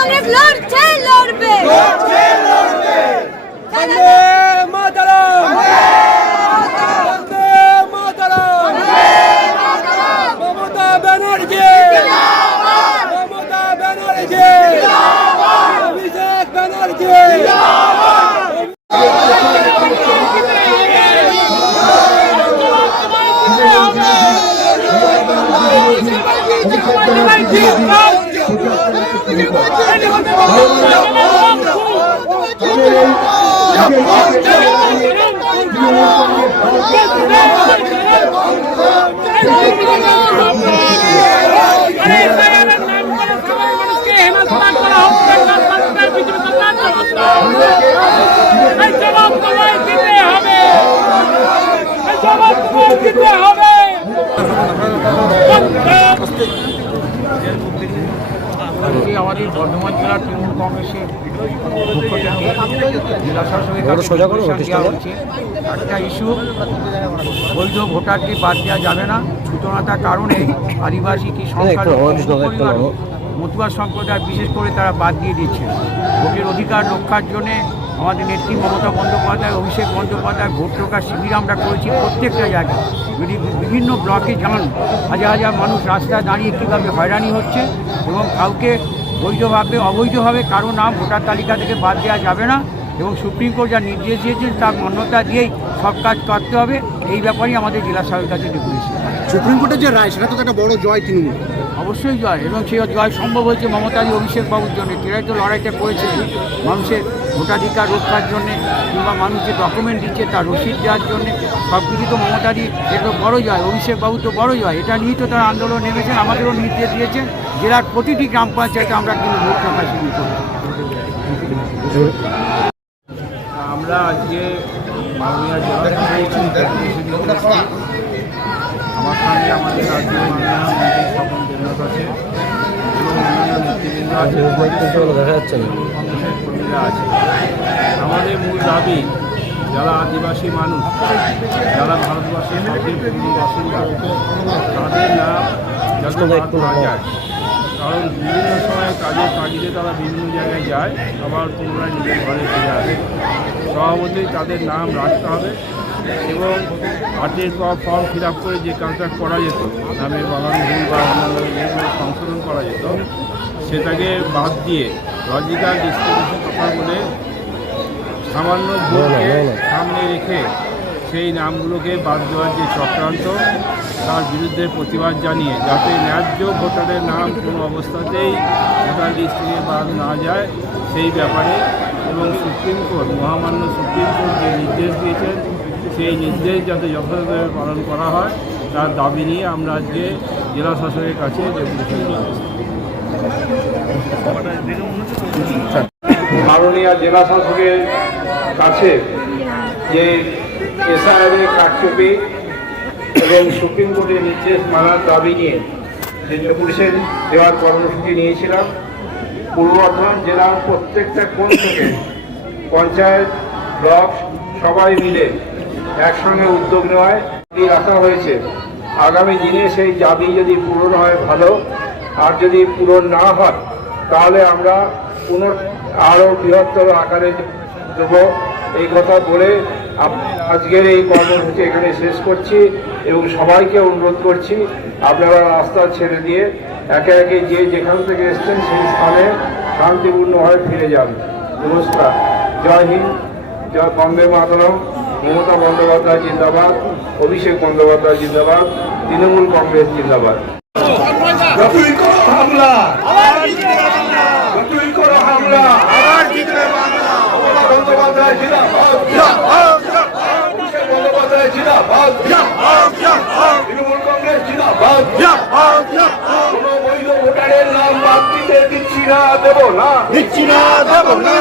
কংগ্রেস লড়ছে লড়বে বন্দে মাতরম বন্দে মাতরম মমতা ব্যানার্জি মমতা ব্যানার্জি অভিষেক ব্যানার্জি আজকে আমাদের বর্ধমান জেলার তৃণমূল কংগ্রেসের পক্ষ থেকে জেলা শাসকের কাছে একটা ইস্যু, বৈধ ভোটারকে বাদ দেওয়া যাবে না। সূচনাতার কারণে আদিবাসী কি সংখ্যালঘু মতুয়া সম্প্রদায় বিশেষ করে তারা বাদ দিয়ে দিচ্ছে। ভোটের অধিকার রক্ষার জন্যে আমাদের নেত্রী মমতা বন্দ্যোপাধ্যায়, অভিষেক বন্দ্যোপাধ্যায় ভোট রক্ষার শিবির আমরা করেছি প্রত্যেকটা জায়গায়। বিভিন্ন ব্লকে যান, হাজার হাজার মানুষ রাস্তায় দাঁড়িয়ে কীভাবে হয়রানি হচ্ছে এবং কাউকে বৈধভাবে অবৈধভাবে কারো নাম ভোটার তালিকা থেকে বাদ দেওয়া যাবে না এবং সুপ্রিম কোর্ট যা নির্দেশ দিয়েছেন তার মান্যতা দিয়েই সব কাজ করতে হবে। এই ব্যাপারেই আমাদের জেলা শাসকের কাছে ডেপুটেশন। সুপ্রিম কোর্টের যে রায় সেটা তো একটা বড় জয় তৃণমূল। অবশ্যই জয়, এবং সেই জয় সম্ভব হয়েছে মমতাজি অভিষেক বাবুর জন্য। এরাই তো লড়াইটা করেছিলেন মানুষের ভোটাধিকার রক্ষার জন্যে, কিংবা মানুষ যে ডকুমেন্ট দিচ্ছে তার রসিদ দেওয়ার জন্যে। সব কিছু তো মমতাজি, এটা তো বড় জয়, অভিষেক বাবু তো বড় জয়। এটা নিয়েই তো তারা আন্দোলন নেমেছেন, আমাদেরও নির্দেশ দিয়েছেন জেলার প্রতিটি গ্রাম পঞ্চায়েতে আমরা কিন্তু ভোট রাখা শুরু করি। আমরা আজকে মাননীয় জেলা আমার সঙ্গে আমাদের রাজ্যের মাননীয় মন্ত্রী স্বপন দেবনাথ আছে এবং অন্যান্য নেতৃবৃন্দ আছে, দেখা যাচ্ছে না, কর্মীরা আছে। আমাদের মূল দাবি, যারা আদিবাসী মানুষ, যারা ভারতবর্ষের সবচেয়ে পূর্ণ বাসিন্দা, তাদের নাম যাতে বাদ না যায়। কারণ বিভিন্ন সময় কাজের তাগিদে তারা বিভিন্ন জায়গায় যায়, আবার পুনরায় নিজের ঘরে ফিরে আসে। স্বভাবতই তাদের নাম রাখতে হবে এবং আর্টের ফর্ম ফিল আপ করে যে কাজটা করা যেত, নামের বাগান ভুল বা অন্যান্য যেগুলো সংশোধন করা যেত, সেটাকে বাদ দিয়ে লজিক্যাল ডিস্ট্রিবিউশন কথা বলে সামান্য ভুলকে সামনে রেখে সেই নামগুলোকে বাদ দেওয়ার যে চক্রান্ত, তার বিরুদ্ধে প্রতিবাদ জানিয়ে যাতে ন্যায্য ভোটারের নাম কোনো অবস্থাতেই ভোটার লিস্ট থেকে বাদ না যায় সেই ব্যাপারে, এবং সুপ্রিম কোর্ট, মহামান্য সুপ্রিম কোর্ট যে নির্দেশ দিয়েছেন সেই নির্দেশ যাতে যথাযথভাবে পালন করা হয় তার দাবি নিয়ে আমরা আজকে জেলা শাসকের কাছে ডেপুটেশন দিয়েছি। মাননীয় জেলা শাসকের কাছে যে এসআইআরের কারচুপি এবং সুপ্রিম কোর্টের নির্দেশ মানার দাবি নিয়ে যে ডেপুটেশন দেওয়ার কর্মসূচি নিয়েছিলাম, পূর্ব বর্ধমান জেলার প্রত্যেকটা কোণ থেকে পঞ্চায়েত, ব্লক সবাই মিলে একসঙ্গে উদ্যোগ নেওয়ায় রাখা হয়েছে। আগামী দিনে সেই দাবি যদি পূরণ হয় ভালো, আর যদি পূরণ না হয় তাহলে আমরা আরও বৃহত্তর আকারে দেব। এই কথা বলে আজকের এই কর্মসূচি এখানে শেষ করছি এবং সবাইকে অনুরোধ করছি আপনারা রাস্তা ছেড়ে দিয়ে একে একে যে যেখান থেকে এসছেন সেই স্থানে শান্তিপূর্ণভাবে ফিরে যান। নমস্কার, জয় হিন্দ, জয় বন্দে মাতরম। মমতা বন্দ্যোপাধ্যায় জিন্দাবাদ, অভিষেক বন্দ্যোপাধ্যায় জিন্দাবাদ, তৃণমূল কংগ্রেস জিন্দাবাদ। যতই করো হামলা, যতই করো হামলা, আবার জিতবে বাংলা। মমতা বন্দ্যোপাধ্যায় জিন্দাবাদ, অভিষেক বন্দ্যোপাধ্যায় জিন্দাবাদ, তৃণমূল কংগ্রেস জিন্দাবাদ। কোনো বৈধ ভোটারের নাম বাদ দিতে দিচ্ছি না, দেব না, দিচ্ছি না, দেব না।